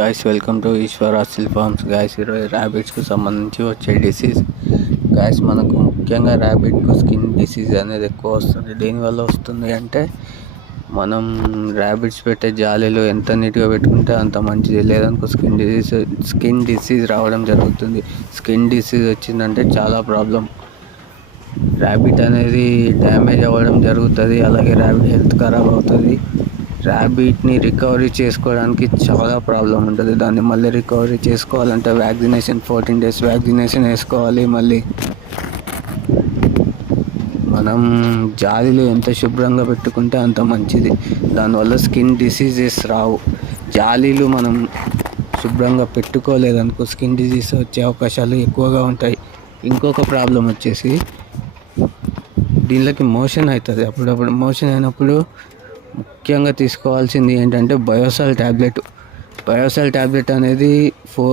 Guys welcome to Eshwara సిల్ farms guys ఈరోజు ర్యాబిట్స్కి సంబంధించి వచ్చే డిసీజ్ గాయస్ మనకు ముఖ్యంగా ర్యాబిట్కు స్కిన్ డిసీజ్ అనేది ఎక్కువ వస్తుంది. దీనివల్ల వస్తుంది అంటే మనం ర్యాబిట్స్ పెట్టే జాలీలు ఎంత నీట్గా పెట్టుకుంటే అంత మంచిది. లేదనుకో స్కిన్ డిసీజ్ స్కిన్ డిసీజ్ రావడం జరుగుతుంది. స్కిన్ డిసీజ్ వచ్చిందంటే చాలా ప్రాబ్లం ర్యాబిట్ అనేది డ్యామేజ్ అవ్వడం జరుగుతుంది. అలాగే ర్యాబిట్ హెల్త్ ఖరాబ్ అవుతుంది. ర్యాబిట్ని రికవరీ చేసుకోవడానికి చాలా ప్రాబ్లం ఉంటుంది. దాన్ని మళ్ళీ రికవరీ చేసుకోవాలంటే వ్యాక్సినేషన్ ఫోర్టీన్ డేస్ వ్యాక్సినేషన్ వేసుకోవాలి మళ్ళీ. మనం జాలీలు ఎంత శుభ్రంగా పెట్టుకుంటే అంత మంచిది. దానివల్ల స్కిన్ డిసీజెస్ రావు. జాలీలు మనం శుభ్రంగా పెట్టుకోలేదనుకో స్కిన్ డిసీజ్ వచ్చే అవకాశాలు ఎక్కువగా ఉంటాయి. ఇంకొక ప్రాబ్లం వచ్చేసి దీనిలోకి మోషన్ అవుతుంది. అప్పుడప్పుడు మోషన్ అయినప్పుడు ముఖ్యంగా తీసుకోవాల్సింది ఏంటంటే బయోసాల్ ట్యాబ్లెట్ బయోసాల్ ట్యాబ్లెట్ అనేది ఫో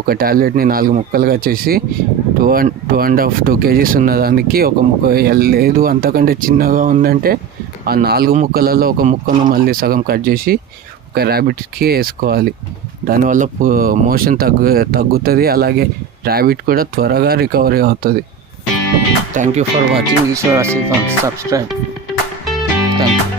ఒక ట్యాబ్లెట్ని నాలుగు ముక్కలుగా చేసి two and two and half two kgs ఉన్న దానికి ఒక ముక్క లేదు అంతకంటే చిన్నగా ఉందంటే ఆ నాలుగు ముక్కలలో ఒక ముక్కను మళ్ళీ సగం కట్ చేసి ఒక ర్యాబిట్కి వేసుకోవాలి. దానివల్ల మోషన్ తగ్గు తగ్గుతుంది అలాగే ర్యాబిట్ కూడా త్వరగా రికవరీ అవుతుంది. Thank you for watching. Eshwar subscribe Thank you.